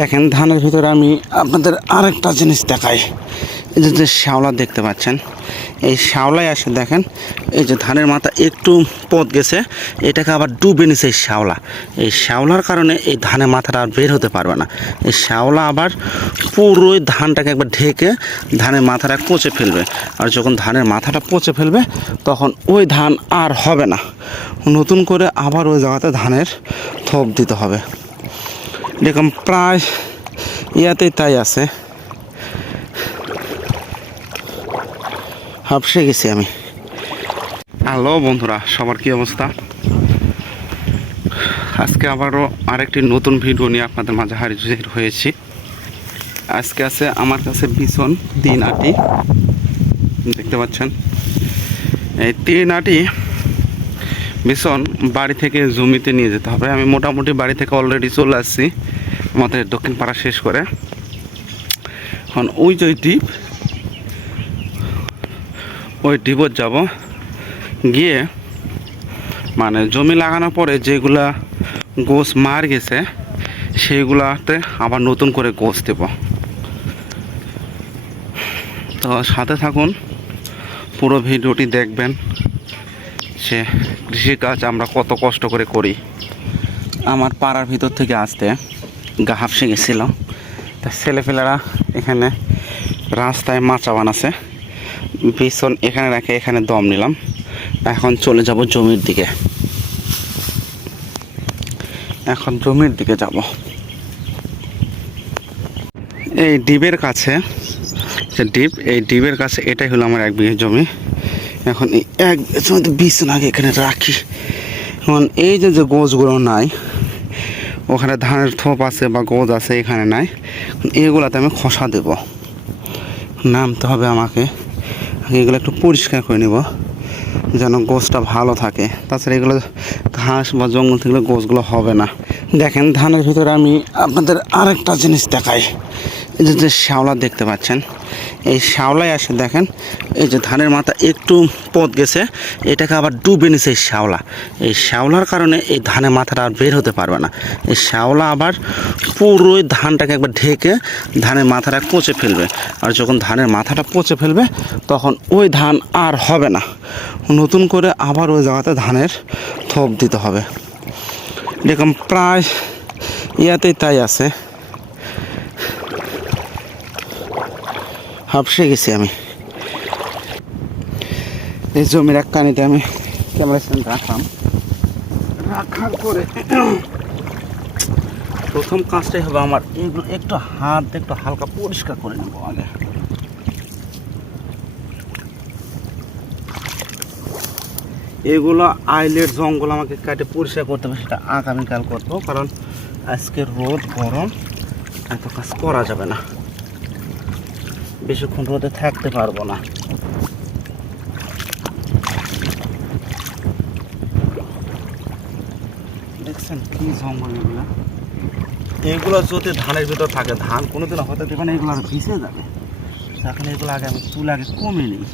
দেখেন, ধানের ভিতরে আমি আপনাদের আরেকটা জিনিস দেখাই। এই যে যে শ্যাওলা দেখতে পাচ্ছেন, এই শ্যাওলায় আসে দেখেন, এই যে ধানের মাথা একটু পথ গেছে, এটাকে আবার ডুবে নিছে এই শ্যাওলা। এই শ্যাওলার কারণে এই ধানের মাথাটা আর বের হতে পারবে না। এই শ্যাওলা আবার পুরোই ধানটাকে একবার ঢেকে ধানের মাথাটা পচে ফেলবে। আর যখন ধানের মাথাটা পচে ফেলবে, তখন ওই ধান আর হবে না। নতুন করে আবার ওই জায়গাতে ধানের থোপ দিতে হবে। এরকম প্রায় ইয়াতেই তাই আছে। হাফসে গেছি আমি। হ্যালো বন্ধুরা, সবার কি অবস্থা? আজকে আবারও আরেকটি নতুন ভিডিও নিয়ে আপনাদের মাঝে হাজির হয়েছি। আজকে আছে আমার কাছে ভীষণ তিন আটি। দেখতে পাচ্ছেন? এই তিন আটি ভীষণ বাড়ি থেকে জমিতে নিয়ে যেতে হবে। আমি মোটামুটি বাড়ি থেকে অলরেডি চলে আসছি, আমাদের দক্ষিণ পাড়া শেষ করে। এখন ওই যে দ্বীপ, ওই দ্বীপত যাব। গিয়ে মানে জমি লাগানোর পরে যেগুলা গোছ মার গেছে, সেইগুলাতে আবার নতুন করে গোছ দেব। তো সাথে থাকুন, পুরো ভিডিওটি দেখবেন। সে কৃষিকাজ আমরা কত কষ্ট করে করি। আমার পাড়ার ভিতর থেকে আসতে গা হাফসে গেছিল তা ছেলেপেলেরা এখানে রাস্তায় মাচা বানাছে। বিছন এখানে রেখে এখানে দম নিলাম। এখন চলে যাব জমির দিকে। এখন জমির দিকে যাব। এই ডিবের কাছে ডিপ এই ডিবের কাছে এটাই হলো আমার এক বিঘে জমি। এখন এক জমিতে বিছন আগে এখানে রাখি। এখন এই যে যে গোছগুলো নাই, ওখানে ধানের থোপ আছে বা গোজ আছে, এখানে নাই। এগুলাতে আমি খসা দেব। নামতে হবে আমাকে। এগুলো একটু পরিষ্কার করে নেব, যেন গোছটা ভালো থাকে। তাছাড়া এগুলো ঘাস বা জঙ্গল থেকে গোছগুলো হবে না। দেখেন, ধানের ভিতরে আমি আপনাদের আরেকটা জিনিস দেখাই। এই যে শ্যাওলা দেখতে পাচ্ছেন এই শ্যাওলায় আসে, দেখেন, এই যে ধানের মাথা একটু পথ গেছে, এটাকে আবার ডুবে নিছে এই শ্যাওলা এই শ্যাওলার কারণে এই ধানের মাথাটা আর বের হতে পারবে না। এই শ্যাওলা আবার পুরোই ধানটাকে একবার ঢেকে ধানের মাথাটা পচে ফেলবে। আর যখন ধানের মাথাটা পচে ফেলবে, তখন ওই ধান আর হবে না। নতুন করে আবার ওই জায়গাতে ধানের থোপ দিতে হবে। এরকম প্রায় ইয়াতেই তাই আছে। হাফসে গেছি আমি। এই জমির এক কানিতে আমি ক্যামেরা স্ট্যান্ড রাখলাম। রাখার পরে প্রথম কাজটাই হবে আমার এগুলো একটু হাত একটু হালকা পরিষ্কার করে নেব আগে। এগুলো আইলের জঙ্গল আমাকে কাটে পরিষ্কার করতে হবে, সেটা আগামীকাল করব, কারণ আজকে রোদ গরম, এত কাজ করা যাবে না। বেশিক্ষণ রোদে থাকতে পারব না। দেখছেন কি জঙ্গল এগুলো? এগুলো যদি ধানের ভিতর থাকে, ধান কোনোদিন হতে দেবে না, এগুলো আর ভিসে যাবে। এখন এগুলো আগে আমি চুল আগে কমে নিই।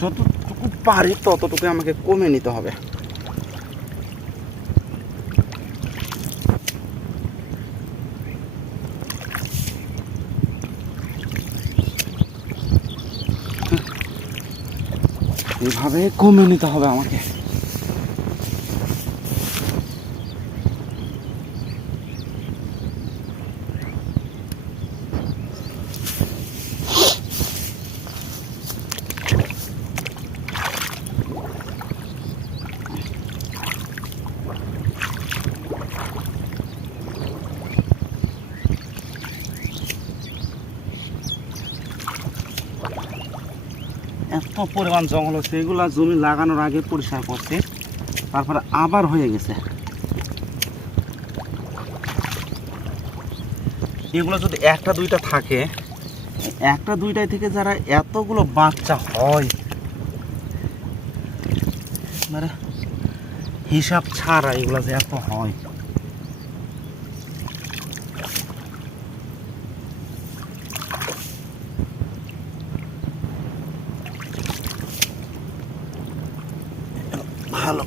যতটুকু পারি ততটুকু আমাকে কমে নিতে হবে। এভাবে কমে নিতে হবে আমাকে এত পরিমাণ জঙ্গল হচ্ছে, এগুলা জমি লাগানোর আগে পরিষ্কার করছে, তারপরে আবার হয়ে গেছে। এগুলো যদি একটা দুইটা থাকে, একটা দুইটাই থেকে যারা এতগুলো বাচ্চা হয় মানে হিসাব ছাড়া এগুলো যে এত হয়। ভালো।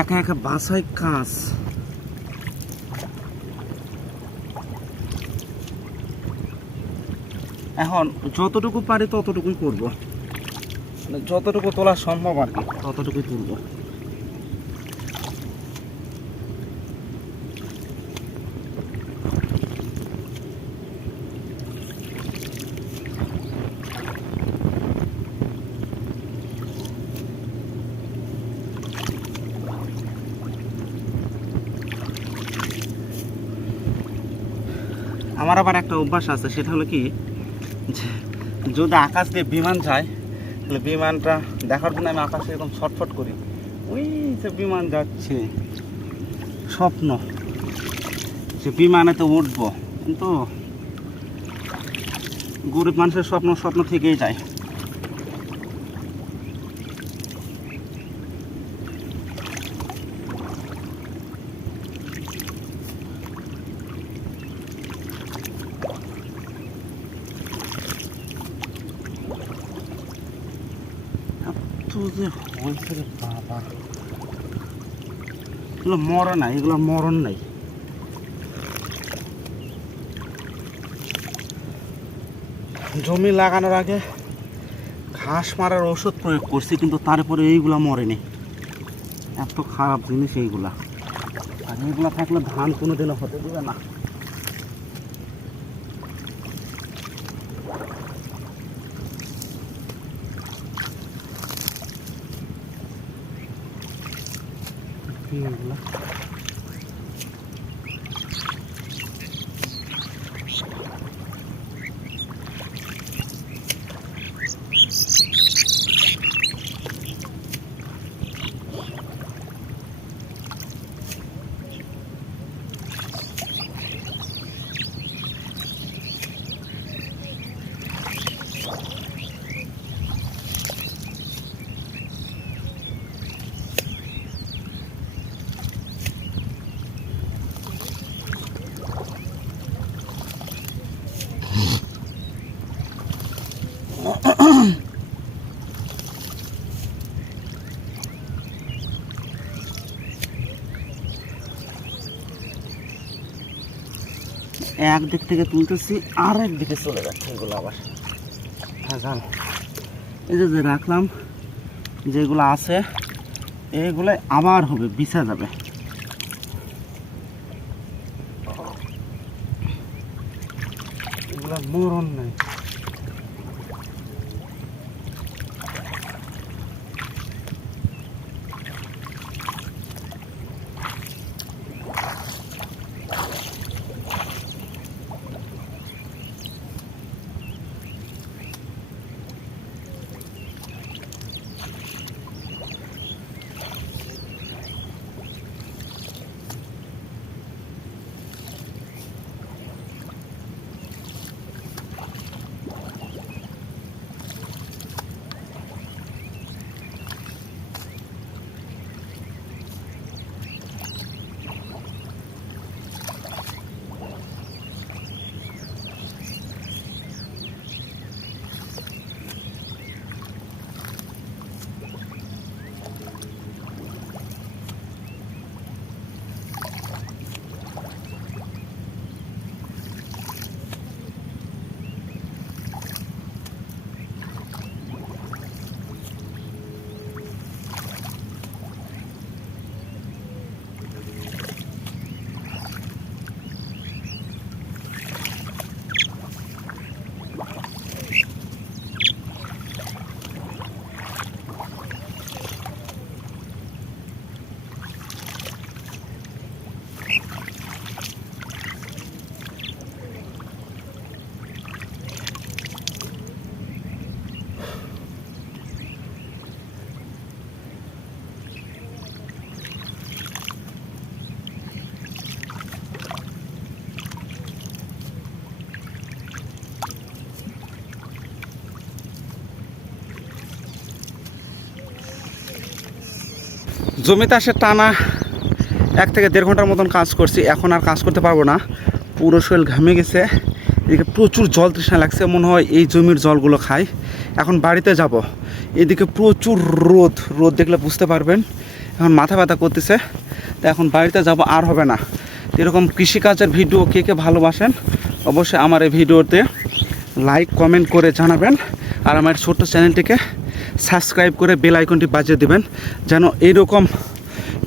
একা একা বাসায় কাজ। এখন যতটুকু পারি ততটুকুই করব। মানে যতটুকু তোলা সম্ভব আর কি, ততটুকুই তুলব আমার আবার একটা অভ্যাস আছে, সেটা হলো কি যদি আকাশ দিয়ে বিমান যায়, তাহলে বিমানটা দেখার জন্য আমি আকাশে এরকম ছটফট করি। ওই যে বিমান যাচ্ছে, স্বপ্ন। যে বিমানে তো উঠবো, কিন্তু গরিব মানুষের স্বপ্ন স্বপ্ন থেকেই যায়। বাবা। এগুলো নাই, এগুলো মরণ নাই। জমি লাগানোর আগে ঘাস মারার ওষুধ প্রয়োগ করছি, কিন্তু তারপরে এইগুলা মরেনি। এত খারাপ জিনিস এইগুলা। আর এইগুলা থাকলে ধান কোনোদিনও হতে দেবে না। কি একদিক থেকে তুলতেছি আর একদিকে চলে যাচ্ছে এগুলো আবার। হ্যাঁ এই যে যে রাখলাম, যেগুলো আছে, এগুলো আবার হবে, বিছা যাবে। এগুলো মরণ নাই। জমিতে আসে টানা এক থেকে দেড় ঘণ্টার মতন কাজ করছি, এখন আর কাজ করতে পারব না। পুরো শরীর ঘামে গেছে, এদিকে প্রচুর জল তৃষ্ণা লাগছে, মনে হয় এই জমির জলগুলো খাই। এখন বাড়িতে যাব। এদিকে প্রচুর রোদ রোদ দেখলে বুঝতে পারবেন। এখন মাথা ব্যথা করতেছে, তো এখন বাড়িতে যাব, আর হবে না। এরকম কৃষিকাজের ভিডিও কে কে ভালোবাসেন, অবশ্যই আমার এই ভিডিওতে লাইক কমেন্ট করে জানাবেন। আর আমার ছোট্ট চ্যানেলটিকে সাবস্ক্রাইব করে বেল আইকনটি বাজিয়ে দেবেন, যেন এইরকম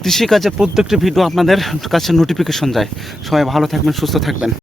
কৃষিকাজের প্রত্যেকটি ভিডিও আপনাদের কাছে নোটিফিকেশন যায়। সবাই ভালো থাকবেন, সুস্থ থাকবেন।